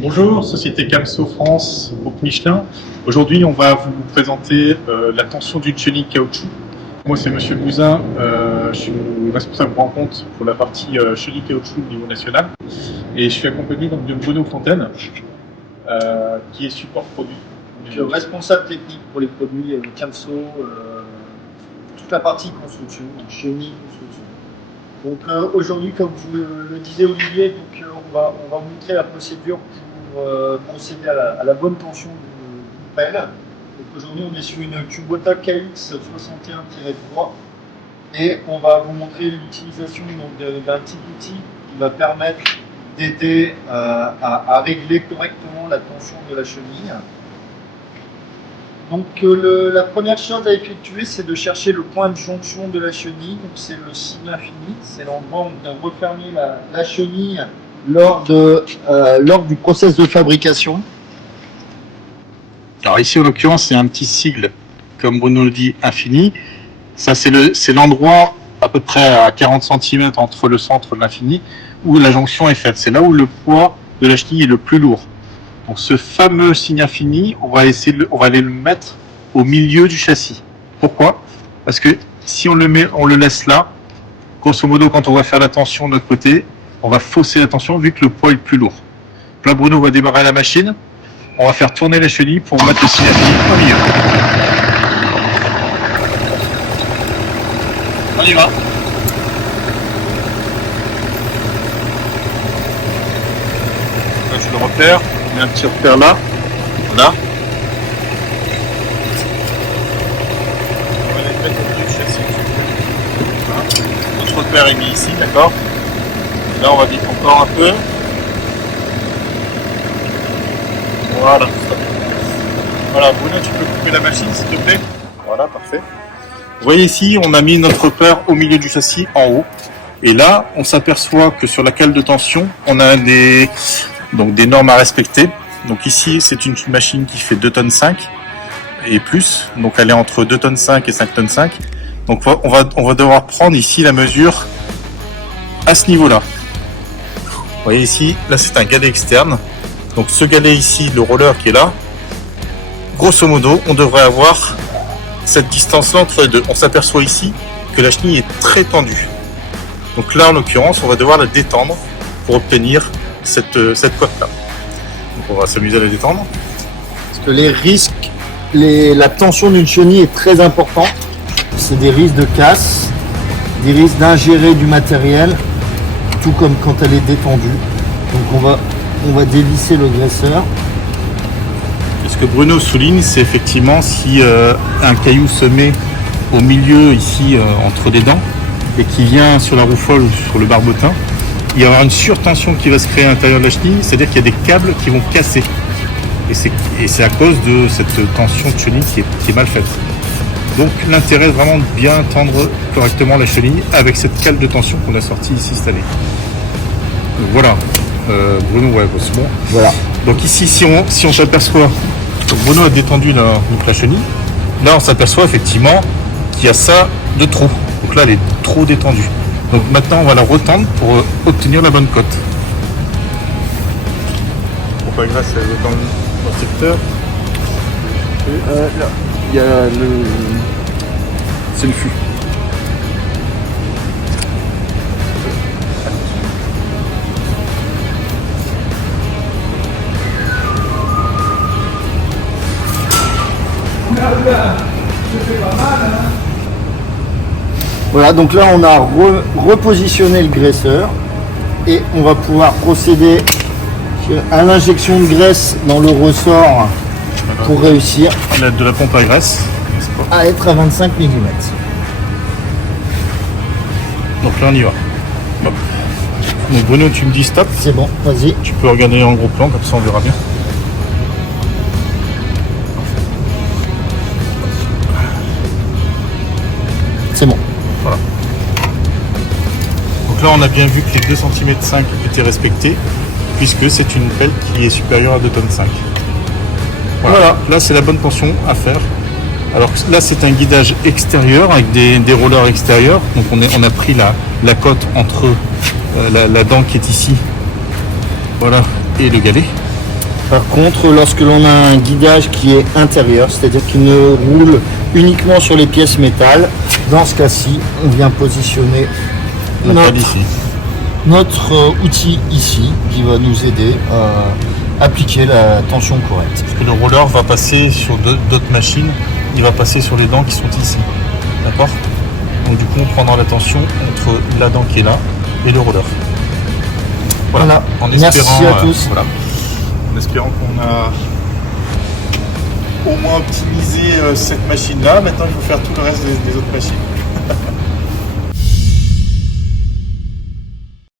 Bonjour, Société Camso France, groupe Michelin. Aujourd'hui, on va vous présenter la tension d'une chenille caoutchouc. Moi, c'est Monsieur Bouzin, je suis responsable grand compte pour la partie chenille caoutchouc au niveau national. Et je suis accompagné donc de Bruno Fontaine, qui est support produit. Responsable technique pour les produits Camso, toute la partie construction, chenille, construction. Donc aujourd'hui, comme vous le disiez Olivier, on va montrer la procédure pour procéder à la bonne tension du pelle. Donc aujourd'hui, on est sur une Kubota KX61-3 et on va vous montrer l'utilisation d'un petit outil qui va permettre d'aider à régler correctement la tension de la chenille. Donc la première chose à effectuer, c'est de chercher le point de jonction de la chenille. Donc c'est le signe infini, c'est l'endroit où on vient refermer la chenille lors du process de fabrication. Alors ici, en l'occurrence, c'est un petit sigle, comme Bruno le dit, infini. Ça, c'est l'endroit à peu près à 40 cm entre le centre de l'infini où la jonction est faite. C'est là où le poids de la chenille est le plus lourd. Donc ce fameux signe infini, on va aller le mettre au milieu du châssis. Pourquoi? Parce que si on le laisse là, grosso modo, quand on va faire la tension de notre côté, on va fausser la tension vu que le poids est plus lourd. Donc là, Bruno va démarrer la machine. On va faire tourner la chenille pour mettre le signe infini au milieu. On y va. Là, je le repère. On met un petit repère là. Voilà. On va les mettre au milieu du châssis. Voilà. Notre repère est mis ici, d'accord. Là, on va vite encore un peu. Voilà. Voilà, Bruno, tu peux couper la machine, s'il te plaît. Voilà, parfait. Vous voyez ici, on a mis notre repère au milieu du châssis, en haut. Et là, on s'aperçoit que sur la cale de tension, on a des normes à respecter. Donc ici, c'est une machine qui fait 2 tonnes 5 et plus. Donc elle est entre 2 tonnes 5 et 5 tonnes 5. Donc on va devoir prendre ici la mesure à ce niveau-là. Vous voyez ici, là c'est un galet externe. Donc ce galet ici, le roller qui est là, grosso modo, on devrait avoir cette distance-là entre les deux. On s'aperçoit ici que la chenille est très tendue. Donc là, en l'occurrence, on va devoir la détendre pour obtenir cette cote-là. Donc on va s'amuser à la détendre. Parce que les risques, la tension d'une chenille est très importante. C'est des risques de casse, des risques d'ingérer du matériel, tout comme quand elle est détendue. Donc on va dévisser le graisseur. Et ce que Bruno souligne, c'est effectivement si un caillou se met au milieu ici entre les dents et qui vient sur la rouffole ou sur le barbotin, il va y avoir une surtension qui va se créer à l'intérieur de la chenille, c'est-à-dire qu'il y a des câbles qui vont casser. Et c'est à cause de cette tension de chenille qui est mal faite. Donc l'intérêt est vraiment de bien tendre correctement la chenille avec cette cale de tension qu'on a sortie ici cette année. Donc voilà, Bruno, ouais, c'est bon. Voilà. Donc ici, si on s'aperçoit, Bruno a détendu la chenille, là on s'aperçoit effectivement qu'il y a ça de trop. Donc là elle est trop détendue. Donc maintenant on va la retendre pour obtenir la bonne cote. Pourquoi grâce dans le secteur Là, il y a c'est le fût. Voilà, donc là on a repositionné le graisseur et on va pouvoir procéder à l'injection de graisse dans le ressort pour réussir De la pompe à graisse. à être à 25 mm. Donc là on y va. Hop. Donc Bruno, tu me dis stop. C'est bon, vas-y. Tu peux regarder en gros plan, comme ça on verra bien. C'est bon. Voilà. Donc là on a bien vu que les 2 cm 5 étaient respectés, puisque c'est une pelle qui est supérieure à 2 tonnes 5. Voilà. Là c'est la bonne tension à faire. Alors là c'est un guidage extérieur avec des rollers extérieurs. Donc on a pris la cote entre la dent qui est ici, voilà, et le galet. Par contre, lorsque l'on a un guidage qui est intérieur, c'est-à-dire qu'il ne roule uniquement sur les pièces métal, dans ce cas-ci, on vient positionner notre outil ici qui va nous aider à appliquer la tension correcte. Parce que le roller va passer sur d'autres machines, il va passer sur les dents qui sont ici. D'accord? Donc du coup, on prendra la tension entre la dent qui est là et le roller. Voilà. En Merci espérant, à tous. voilà. En espérant qu'on a au moins optimisé cette machine-là. Maintenant, il faut faire tout le reste des autres machines.